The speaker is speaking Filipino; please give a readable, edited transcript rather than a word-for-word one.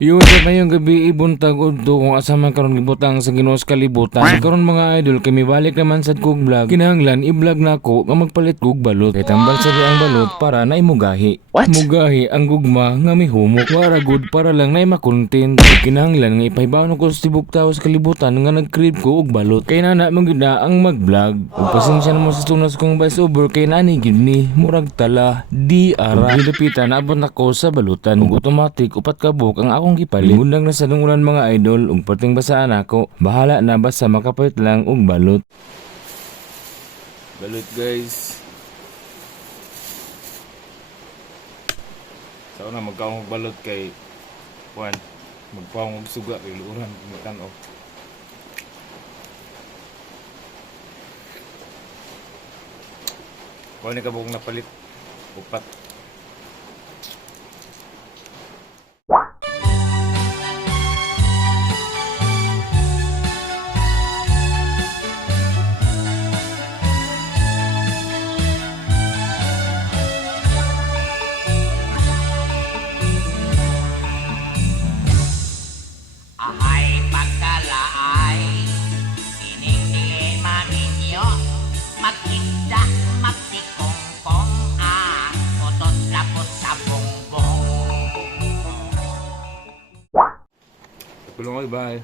Yun sa mayong gabi ibuntag udto kung asa man karon gibutang sa Ginoo sa kalibutan. Karon mga idol kay balik naman sad kog vlog. Kinahanglan i-vlog nako nga magpalit kog balot. Kay tambal sa ang balot para na imugahi. What? Mugahi ang gugma nga may humok. Wara good para lang na makontent. Kinahanglan nga ipahibaw ko sa tibok tao sa kalibutan nga nag-crave ko og balot. Kay nana man gid na ang mag-vlog. Ug pasensya na mo sa tunas kong voice over kay nani gid ni murag tala di ara. Gilapitan abot nako sa balutan. Ug automatic upat ka buok ang akong gipalit. Undang na sa dungulan mga idol ug perting basaan ako. Bahala na basta makapalit lang og balot. Balot guys. Sa una magkaong og balot kay Juan. Magpaong og suga kay luuran magtan-og. Kuha ni kabog napalit. Upat. Ahay pagkalaay, ining maminyo, magkinda, magsikongkong, putot lapot sa bongbong. Tulong ko, bye.